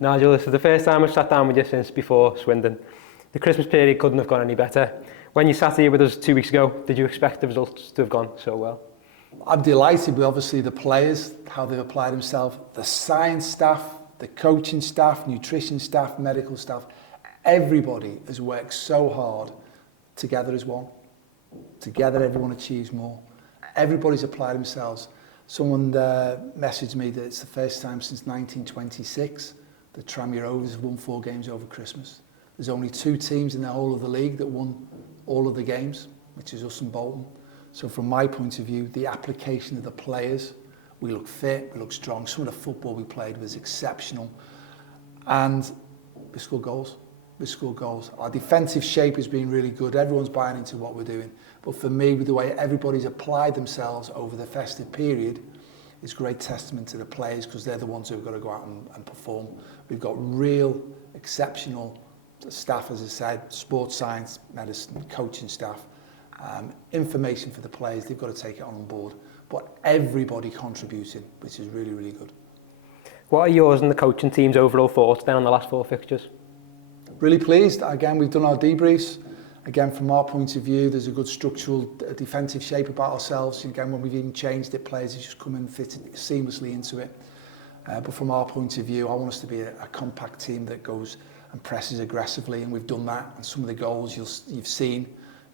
Nigel, this is the first time I've sat down with you since before Swindon. The Christmas period couldn't have gone any better. When you sat here with us 2 weeks ago, did you expect the results to have gone so well? I'm delighted with obviously the players, how they've applied themselves, the science staff, the coaching staff, nutrition staff, medical staff. Everybody has worked so hard together as one. Together everyone achieves more. Everybody's applied themselves. Someone messaged me that it's the first time since 1926 that Tranmere Rovers have won 4 games over Christmas. There's only 2 teams in the whole of the league that won all of the games, which is us and Bolton. So from my point of view, the application of the players, we look fit, we look strong. Some of the football we played was exceptional. And we scored goals. We scored goals. Our defensive shape has been really good. Everyone's buying into what we're doing. But for me, with the way everybody's applied themselves over the festive period, it's great testament to the players because they're the ones who've got to go out and perform. We've got real, exceptional staff, as I said, sports science, medicine, coaching staff, information for the players. They've got to take it on board. But everybody contributing, which is really, really good. What are yours and the coaching team's overall thoughts then on the last 4 fixtures? Really pleased. Again, we've done our debriefs. Again, from our point of view, there's a good structural defensive shape about ourselves. Again, when we've even changed it, players have just come in and fitted seamlessly into it. But from our point of view, I want us to be a compact team that goes and presses aggressively, and we've done that. And some of the goals you've seen,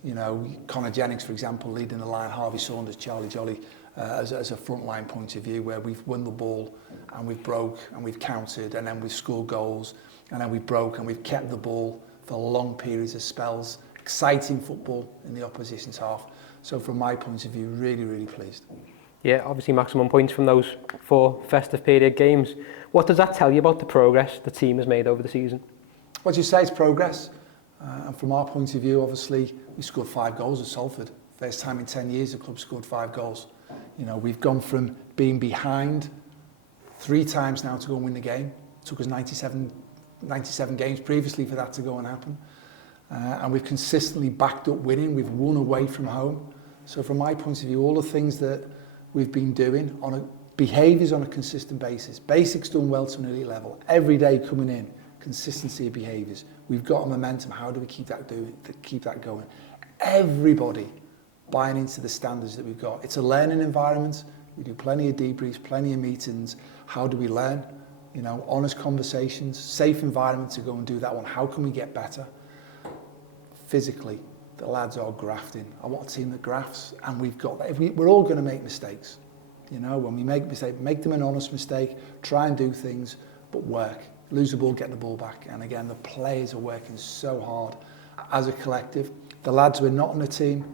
you know, Conor Jennings, for example, leading the line, Harvey Saunders, Charlie Jolly, as a front line point of view, where we've won the ball and we've broke and we've countered and then we've scored goals and then we've broke and we've kept the ball for long periods of spells. Exciting football in the opposition's half. So from my point of view, really, really pleased. Yeah, obviously maximum points from those 4 festive period games. What does that tell you about the progress the team has made over the season? What you say is progress. And from our point of view, obviously, we scored 5 goals at Salford. First time in 10 years the club scored 5 goals. You know, we've gone from being behind 3 times now to go and win the game. It took us 97 games previously for that to go and happen. And we've consistently backed up winning. We've won away from home. So from my point of view, all the things that we've been doing on behaviours on a consistent basis. Basics done well to an elite level. Every day coming in, consistency of behaviours. We've got a momentum. How do we keep that going? Everybody buying into the standards that we've got. It's a learning environment. We do plenty of debriefs, plenty of meetings. How do we learn? You know, honest conversations, safe environment to go and do that one. How can we get better? Physically, the lads are grafting. I want a team that grafts, and we've got that. We're all going to make mistakes. You know, when we make mistakes, make them an honest mistake, try and do things, but work. Lose the ball, get the ball back. And again, the players are working so hard as a collective. The lads who are not in the team,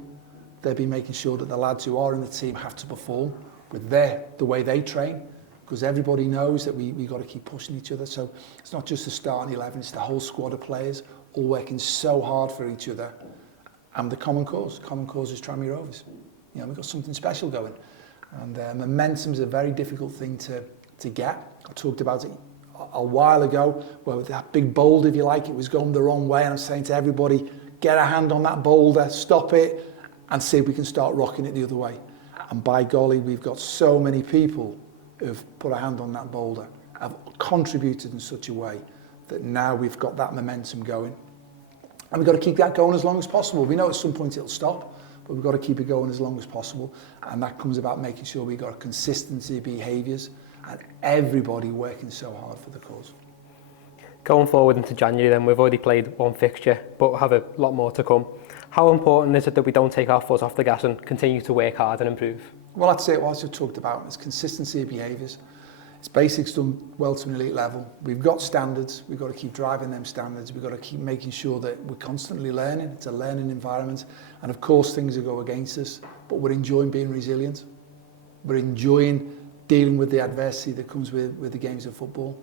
they'll be making sure that the lads who are in the team have to perform with the way they train, because everybody knows that we got to keep pushing each other. So it's not just the starting 11, it's the whole squad of players all working so hard for each other. And the common cause is Tranmere Rovers. You know, we've got something special going. And momentum's a very difficult thing to get. I talked about it a while ago, where with that big boulder, if you like, it was going the wrong way. And I'm saying to everybody, get a hand on that boulder, stop it, and see if we can start rocking it the other way. And by golly, we've got so many people who've put a hand on that boulder, have contributed in such a way that now we've got that momentum going. And we've got to keep that going as long as possible. We know at some point it'll stop, but we've got to keep it going as long as possible. And that comes about making sure we've got a consistency of behaviours and everybody working so hard for the cause. Going forward into January then, we've already played 1 fixture, but have a lot more to come. How important is it that we don't take our foot off the gas and continue to work hard and improve? Well, I'd say what I just talked about is consistency of behaviours. It's basics done well to an elite level. We've got standards. We've got to keep driving them standards. We've got to keep making sure that we're constantly learning. It's a learning environment. And of course, things will go against us, but we're enjoying being resilient. We're enjoying dealing with the adversity that comes with the games of football.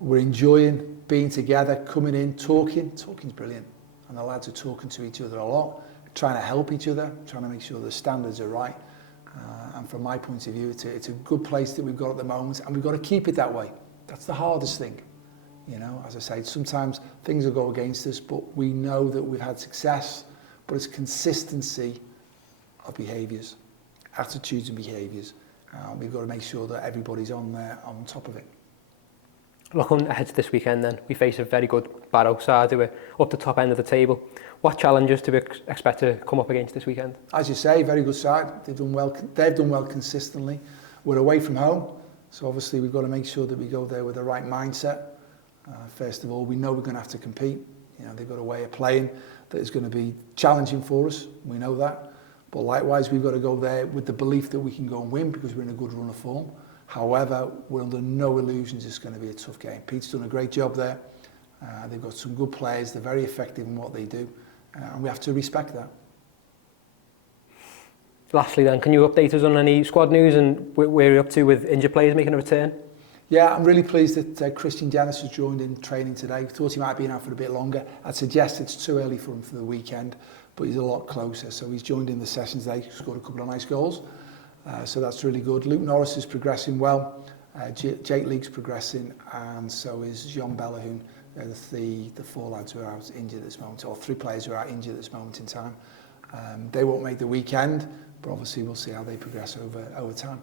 We're enjoying being together, coming in, talking. Talking's brilliant. And the lads are talking to each other a lot, trying to help each other, trying to make sure the standards are right. And from my point of view, it's a good place that we've got at the moment, and we've got to keep it that way. That's the hardest thing. You know, as I say, sometimes things will go against us, but we know that we've had success, but it's consistency of behaviours, attitudes and behaviours. We've got to make sure that everybody's on top of it. Looking ahead to this weekend then, we face a very good Barrow side who are up the top end of the table. What challenges do we expect to come up against this weekend? As you say, very good side. They've done well consistently. We're away from home, so obviously we've got to make sure that we go there with the right mindset. First of all, we know we're going to have to compete. You know, they've got a way of playing that is going to be challenging for us. We know that. But likewise, we've got to go there with the belief that we can go and win because we're in a good run of form. However, we're under no illusions it's going to be a tough game. Pete's done a great job there. They've got some good players. They're very effective in what they do. And we have to respect that. Lastly then, can you update us on any squad news and where you're up to with injured players making a return? Yeah, I'm really pleased that Christian Dennis has joined in training today. Thought he might be out for a bit longer. I'd suggest it's too early for him for the weekend, but he's a lot closer. So he's joined in the sessions today, scored a couple of nice goals. So that's really good. Luke Norris is progressing well. Jake Leake's progressing, and so is 𝗬𝗢𝗨𝗥𝗧. The four lads who are out injured at this moment, or three players who are out injured at this moment in time. They won't make the weekend, but obviously we'll see how they progress over time.